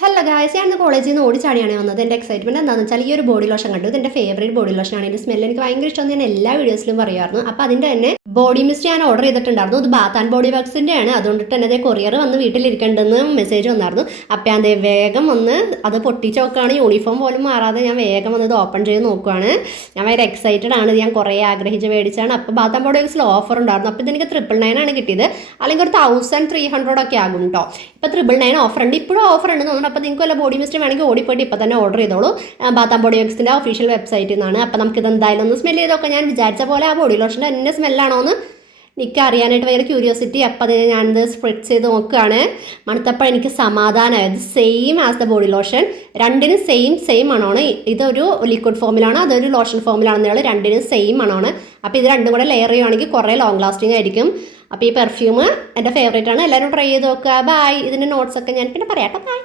Hello guys, ഞാൻ കോളേജിൽ നിന്ന് ഓടിച്ചാടിയാണ് വന്നത്. എൻ്റെ എക്സൈറ്റ്മെൻറ്റ് എന്താണെന്ന് വെച്ചാൽ ഈ ഒരു ബോഡി ലോഷൻ കണ്ടു. ഇത് എൻ്റെ ഫേവറേറ്റ് ബോഡി ലോഷനാണ്. ഇതിൻ്റെ സ്മെല്ല് എനിക്ക് ഭയങ്കര ഇഷ്ടമെന്ന് ഞാൻ എല്ലാ വീഡിയോസിലും പറയുമായിരുന്നു. അപ്പോൾ അതിൻ്റെ തന്നെ ബോഡി മിസ്റ്റ് ഞാൻ ഓർഡർ ചെയ്തിട്ടുണ്ടായിരുന്നു. ഇത് ബാത്ത് ആൻഡ് ബോഡി വർക്സിൻ്റെ ആണ്. അതുകൊണ്ടിട്ട് തന്നെ അതേ കൊറിയർ വന്ന് വീട്ടിലിരിക്കേണ്ടെന്ന് മെസ്സേജ് വന്നായിരുന്നു. അപ്പോൾ ഞാൻ വേഗം വന്ന് അത് പൊട്ടിച്ച് നോക്കുകയാണ്. യൂണിഫോം പോലും മാറാതെ ഞാൻ വേഗം വന്നത് ഓപ്പൺ ചെയ്ത് നോക്കുകയാണ്. ഞാൻ ഭയങ്കര എക്സൈറ്റഡ് ആണ്. ഞാൻ കുറേ ആഗ്രഹിച്ച് മേടിച്ചാണ്. അപ്പോൾ ബാത്ത് ആൻഡ് ബോഡി വർക്സിൽ ഓഫർ ഉണ്ടായിരുന്നു. അപ്പോൾ ഇതെനിക്ക് 999 ആണ് കിട്ടിയത്. അല്ലെങ്കിൽ ഒരു 1300 ഒക്കെ ആകും കേട്ടോ. ഇപ്പോൾ 999 ഓഫർ ഉണ്ട്. ഇപ്പോഴും ഓഫർ ഉണ്ടെന്ന് തോന്നുന്നു. അപ്പോൾ നിങ്ങൾക്ക് വല്ല ബോഡി മിസ്റ്റ് വേണമെങ്കിൽ ഓടിപ്പോയിട്ട് ഇപ്പോൾ തന്നെ ഓർഡർ ചെയ്തോളൂ. ബാത്ത് ആൻഡ് ബോഡി വർക്സിൻ്റെ ഒഫീഷ്യൽ വെബ്സൈറ്റിൽ നിന്നാണ്. അപ്പോൾ നമുക്കിത് എന്തായാലും ഒന്ന് സ്മെൽ ചെയ്തൊക്കെ ഞാൻ വിചാരിച്ച പോലെ ആ ബോഡി ലോഷൻ്റെ തന്നെ സ്മെല്ലാണോ എന്ന് എനിക്ക് അറിയാനായിട്ട് ഭയങ്കര ക്യൂരിയോസിറ്റി. അപ്പോൾ അത് ഞാനിത് സ്പ്രെഡ് ചെയ്ത് നോക്കുകയാണ്. മണത്തപ്പോൾ എനിക്ക് സമാധാനമായത്. Same as the body lotion. രണ്ടിനും സെയിം മണമാണ്. ഇതൊരു ലിക്വിഡ് ഫോമിലാണ്, അതൊരു ലോഷൻ ഫോമിലാണെന്നുള്ള രണ്ടിനും സെയിം മണമാണ്. അപ്പോൾ ഇത് രണ്ടും കൂടെ ലെയർ ചെയ്യുകയാണെങ്കിൽ കുറേ ലോങ് ലാസ്റ്റിംഗ് ആയിരിക്കും. അപ്പോൾ ഈ പെർഫ്യൂം എൻ്റെ ഫേവറേറ്റ് ആണ്. എല്ലാവരും ട്രൈ ചെയ്ത് നോക്കുക. ബൈ. ഇതിൻ്റെ നോട്ട്സൊക്കെ ഞാൻ പിന്നെ പറയാം കേട്ടോ. ബൈ.